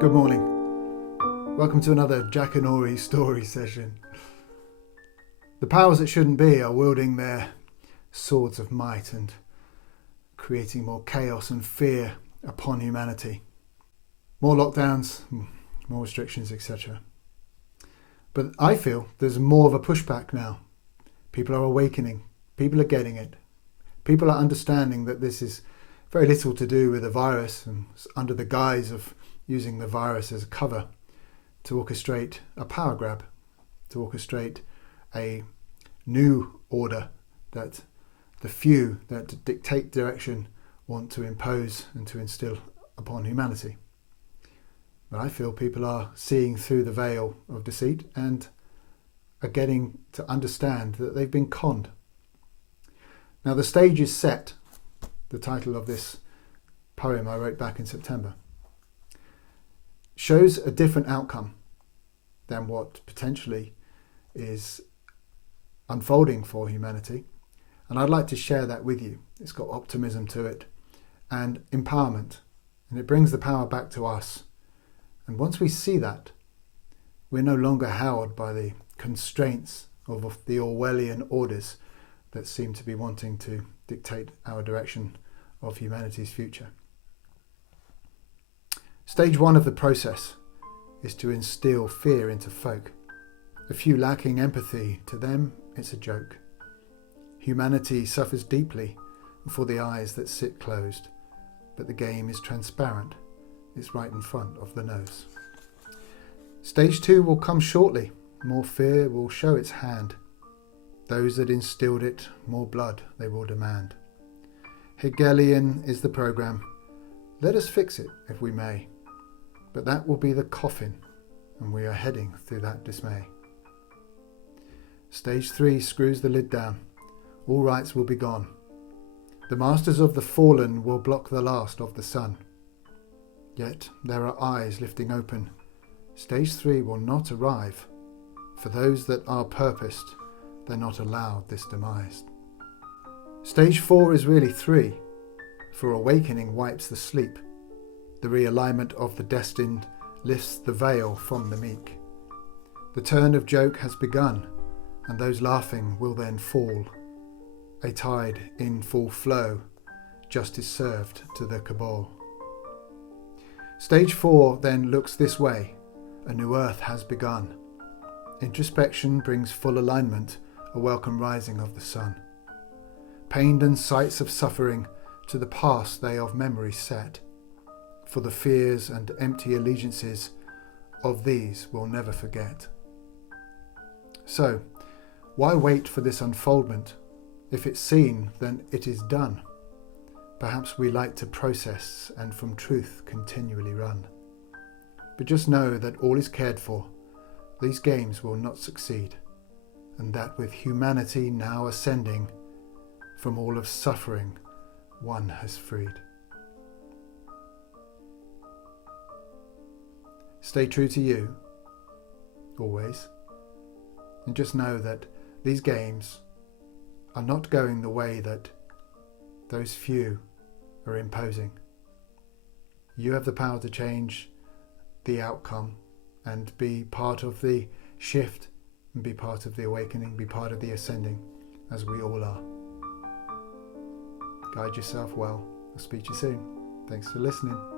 Good morning. Welcome to another Jack and Ori story session. The powers that shouldn't be are wielding their swords of might and creating more chaos and fear upon humanity. More lockdowns, more restrictions, etc. But I feel there's more of a pushback now. People are awakening. People are getting it. People are understanding that this is very little to do with a virus and under the guise of using the virus as a cover to orchestrate a power grab, to orchestrate a new order that the few that dictate direction want to impose and to instill upon humanity. But I feel people are seeing through the veil of deceit and are getting to understand that they've been conned. Now the stage is set, the title of this poem I wrote back in September, shows a different outcome than what potentially is unfolding for humanity. And I'd like to share that with you. It's got optimism to it and empowerment, and it brings the power back to us. And once we see that, we're no longer held by the constraints of the Orwellian orders that seem to be wanting to dictate our direction of humanity's future. Stage one of the process is to instill fear into folk. A few lacking empathy, to them it's a joke. Humanity suffers deeply before the eyes that sit closed, but the game is transparent. It's right in front of the nose. Stage two will come shortly. More fear will show its hand. Those that instilled it, more blood they will demand. Hegelian is the programme. Let us fix it if we may. But that will be the coffin, and we are heading through that dismay. Stage 3 screws the lid down. All rights will be gone. The masters of the fallen will block the last of the sun. Yet there are eyes lifting open. Stage 3 will not arrive. For those that are purposed, they're not allowed this demise. Stage 4 is really 3, for awakening wipes the sleep. The realignment of the destined lifts the veil from the meek. The turn of joke has begun, and those laughing will then fall. A tide in full flow, justice served to the cabal. Stage 4 then looks this way. A new earth has begun. Introspection brings full alignment, a welcome rising of the sun. Pained and sights of suffering, to the past they of memory set. For the fears and empty allegiances of these we'll never forget. So, why wait for this unfoldment? If it's seen, then it is done. Perhaps we like to process and from truth continually run. But just know that all is cared for. These games will not succeed, and that with humanity now ascending, from all of suffering, one has freed. Stay true to you, always, and just know that these games are not going the way that those few are imposing. You have the power to change the outcome and be part of the shift and be part of the awakening, be part of the ascending, as we all are. Guide yourself well. I'll speak to you soon. Thanks for listening.